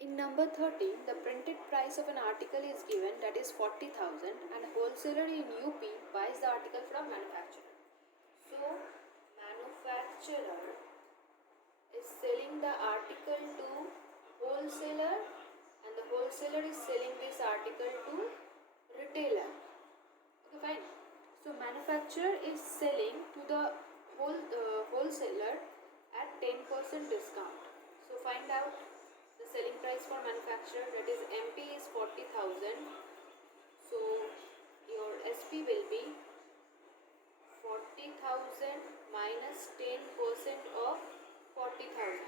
In number 13, the printed price of an article is given, that is 40,000, and a wholesaler in UP buys the article from manufacturer. So, manufacturer is selling the article to wholesaler, and the wholesaler is selling this article to retailer. Okay, fine. So, manufacturer is selling to the wholesaler at 10% discount. So, find out the selling price for manufacturer, that is MP is 40,000. So your SP will be 40,000 minus 10% of 40,000.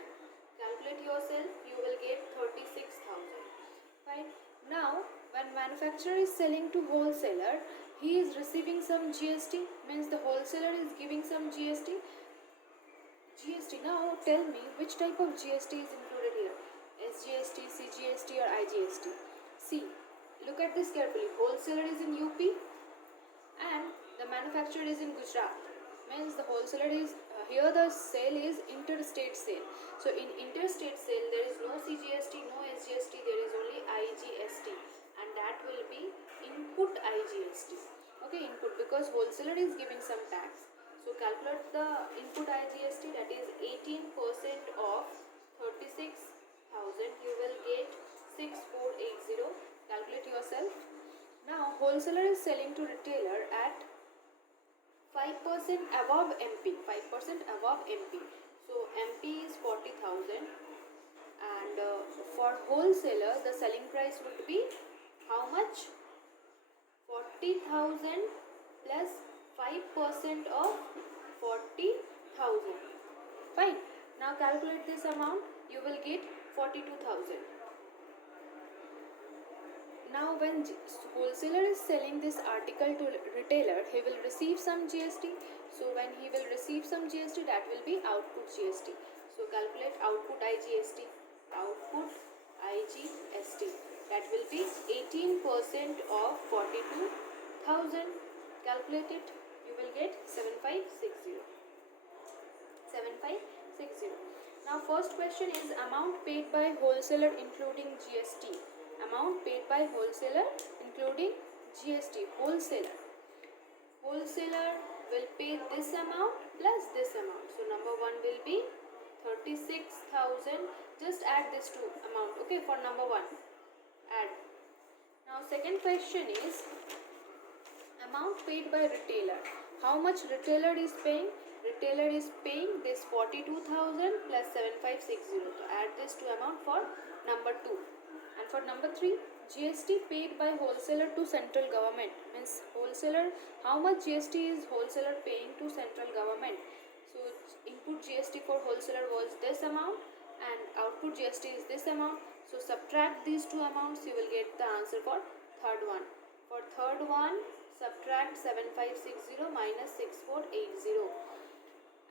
Calculate yourself, you will get 36,000. Fine. Now when manufacturer is selling to wholesaler, he is receiving some GST, means the wholesaler is giving some GST. Now tell me which type of GST is included here. SGST, CGST or IGST. See, look at this carefully. Wholesaler is in UP and the manufacturer is in Gujarat. Means the wholesaler is here, the sale is interstate sale. So in interstate sale there is no CGST, no SGST, there is only IGST, and that will be input IGST. Okay, input, because wholesaler is giving some tax. So calculate the input IGST, that is 18% of 36,000. You will get 6480. Calculate yourself. Now wholesaler is selling to retailer at 5% above MP. 5% above MP. So MP is 40,000, and for wholesaler the selling price would be how much? 40,000 plus 5% of 40,000. Fine. Now calculate this amount. You will get 42,000. Now when wholesaler is selling this article to retailer, he will receive some GST. So when he will receive some GST, that will be output GST. So calculate output IGST. Output IGST. That will be 18% of 42,000. Calculate it. You will get 7560. 7560. Now first question is amount paid by wholesaler including GST. Amount paid by wholesaler including GST. Wholesaler will pay this amount plus this amount. So number 1 will be 36,000. Just add this two amount. Okay, for number 1. Add. Now second question is amount paid by retailer. How much retailer is paying? Retailer is paying this 42,000 plus 7560. So add this two amount for number 2. And for number 3, GST paid by wholesaler to central government. Means wholesaler, how much GST is wholesaler paying to central government? So input GST for wholesaler was this amount and output GST is this amount. So subtract these two amounts, you will get the answer for third one. For third one, subtract 7560 minus 6480.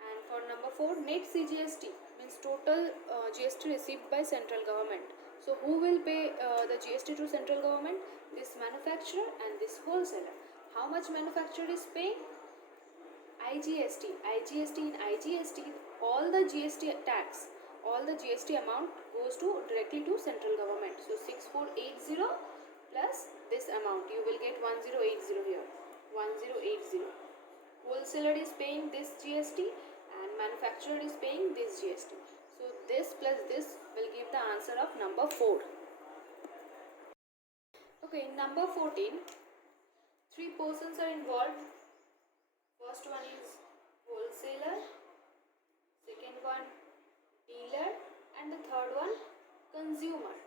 And for number 4, net CGST means total GST received by central government. So who will pay the GST to central government? This manufacturer and this wholesaler. How much manufacturer is paying? IGST. In IGST, all the GST tax, all the GST amount goes to directly to central government. So 6480 plus this amount, you will get 1080 here. 1080. Wholesaler is paying this GST and manufacturer is paying this GST. So this plus this will give the answer of number 4. Okay, in number 14, 3 persons are involved. First one is wholesaler, second one dealer, and the third one consumer.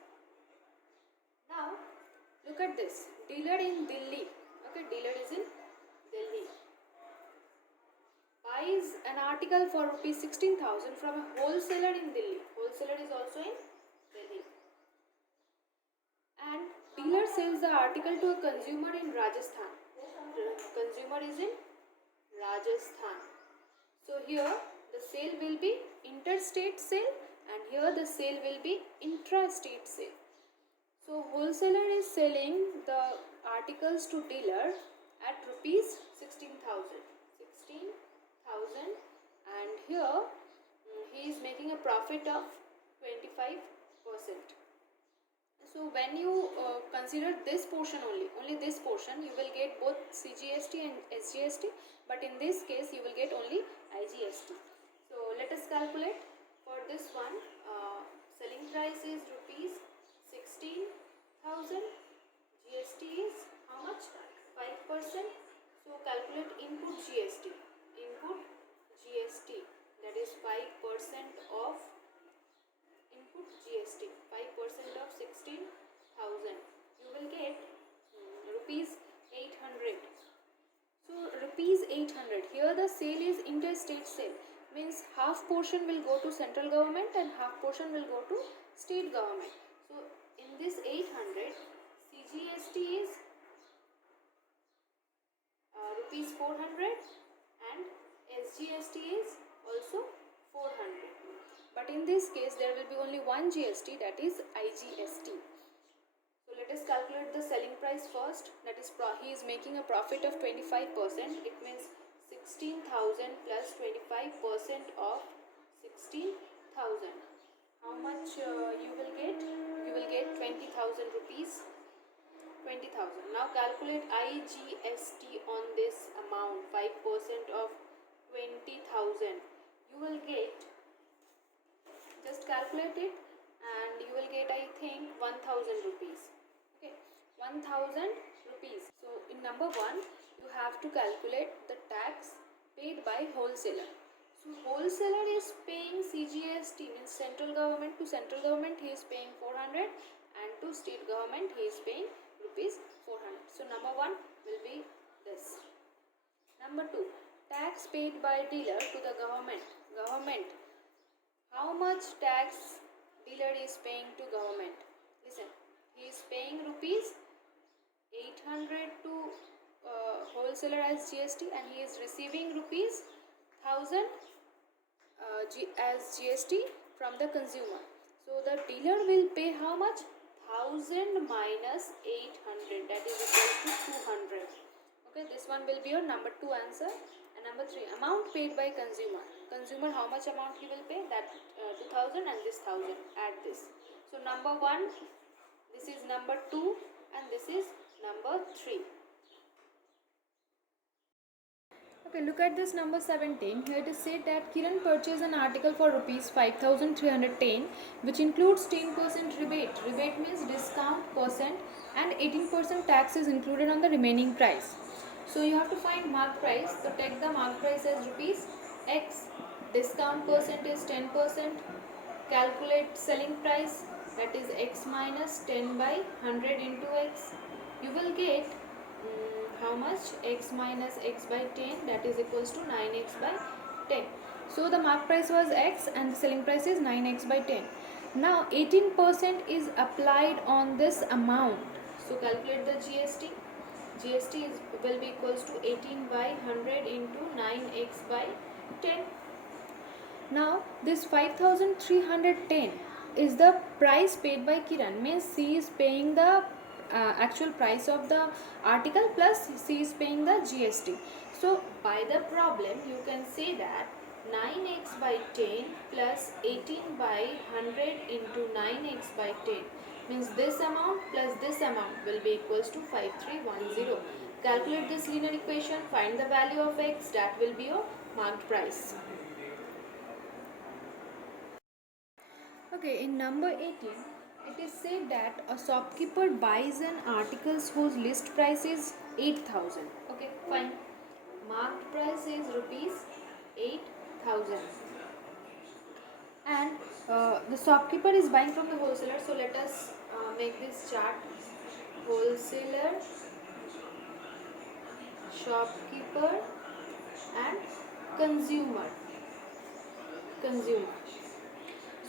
Now look at this. Dealer in Delhi. Okay, dealer is in Delhi. Buys an article for rupees 16,000 from a wholesaler in Delhi. Wholesaler is also in Delhi. And dealer sells the article to a consumer in Rajasthan. Consumer is in Rajasthan. So here the sale will be interstate sale and here the sale will be intrastate sale. So wholesaler is selling the articles to dealer at rupees 16,000. 16,000, and here he is making a profit of 25%. So when you consider this portion only this portion, you will get both CGST and SGST, but in this case you will get only IGST. So let us calculate. For this one, selling price is rupees 16,000. GST is how much? 5%. So calculate input GST. Input GST, that is 5% of input GST. 5% of 16,000. You will get rupees 800. So rupees 800. Here the sale is interstate sale. Means half portion will go to central government and half portion will go to state government. So in this 800, CGST is rupees 400 and SGST is also 400. But in this case there will be only one GST, that is IGST. So let us calculate the selling price first. That is he is making a profit of 25%. It means 16,000 plus 25% of 16,000. How much you will get? You will get 20,000 rupees. 20,000. Now calculate IGST on this amount, 5% of 20,000. You will get, just calculate it, and you will get, I think, 1,000 rupees. Okay, 1,000 rupees. So in number 1, you have to calculate the tax paid by wholesaler. So wholesaler is paying CGST, means central government. To central government he is paying 400, and to state government he is paying rupees 400. So number 1 will be this. Number 2, tax paid by dealer to the government. How much tax dealer is paying to government? Listen, he is paying rupees 800 to wholesaler as GST, and he is receiving rupees 1,000 as GST from the consumer. So the dealer will pay how much? 1,000 minus 800, that is equal to 200. Okay, this one will be your number 2 answer. And number 3, amount paid by consumer. Consumer, how much amount he will pay? That 2,000 and this 1,000. Add this. So number 1, this is number 2, and this is number 3. Okay, look at this number 17. Here it is said that Kiran purchased an article for rupees 5,310, which includes 10% rebate. Rebate means discount percent, and 18% tax is included on the remaining price. So you have to find mark price. So take the mark price as rupees X. Discount percent is 10%. Calculate selling price, that is X minus 10 by 100 into X. You will get how much? X minus X by 10, that is equals to 9X by 10. So the mark price was X and the selling price is 9X by 10. Now 18% is applied on this amount. So calculate the GST. GST will be equals to 18 by 100 into 9X by 10. Now this 5,310 is the price paid by Kiran. Means she is paying the actual price of the article plus she is paying the GST. So by the problem you can say that 9x by 10 plus 18 by 100 into 9x by 10 means this amount plus this amount will be equals to 5310. Calculate this linear equation, find the value of x, that will be your marked price. Okay, in number 18, it is said that a shopkeeper buys an article whose list price is 8,000. Okay, fine. Marked price is rupees 8,000. And the shopkeeper is buying from the wholesaler. So let us make this chart. Wholesaler, shopkeeper, and consumer.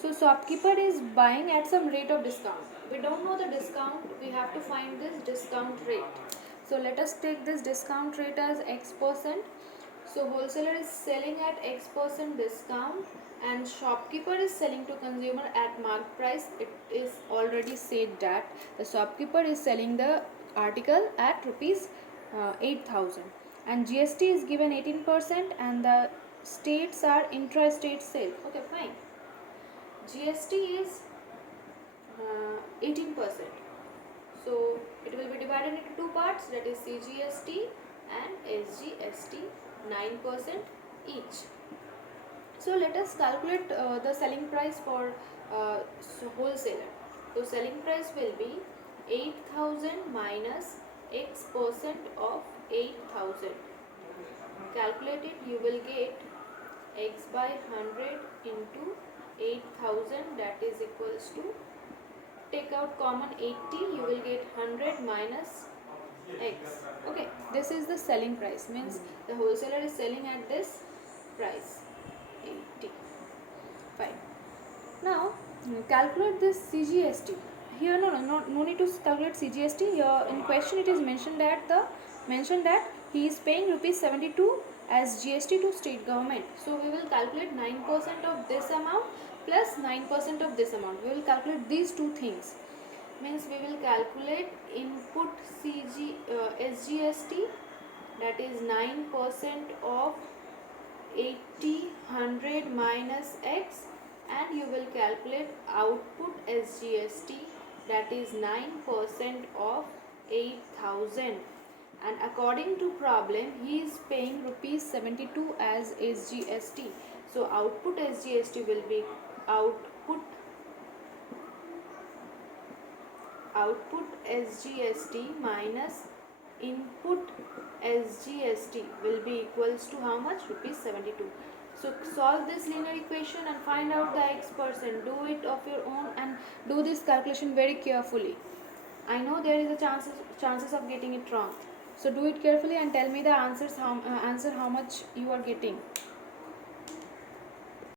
So shopkeeper is buying at some rate of discount. We don't know the discount. We have to find this discount rate. So let us take this discount rate as X%. So wholesaler is selling at X% discount and shopkeeper is selling to consumer at marked price. It is already said that the shopkeeper is selling the article at rupees 8,000 and GST is given 18% and the states are intra-state sale. Okay, fine. GST is 18%. divided into two parts, that is CGST and SGST, 9% each. So let us calculate the selling price for wholesaler. So selling price will be 8,000 minus X% of 8,000. Calculate it, you will get X by 100 into 8,000, that is equals to, take out common 80, you will get 100 minus X. Okay, this is the selling price, means the wholesaler is selling at this price, 80. Fine. Now calculate this CGST. Here no need to calculate CGST. Here in question it is mentioned that he is paying rupees 72 as GST to state government. So we will calculate 9% of this amount plus 9% of this amount. We will calculate these two things. Means we will calculate input SGST, that is 9% of 80, 100 minus X, and you will calculate output SGST, that is 9% of 8,000, and according to problem he is paying rupees 72 as SGST. So output SGST will be output SGST minus input SGST will be equals to how much? Rupees 72. So solve this linear equation and find out the X%. Do it of your own and do this calculation very carefully. I know there is a chances of getting it wrong. So do it carefully and tell me the answer how much you are getting.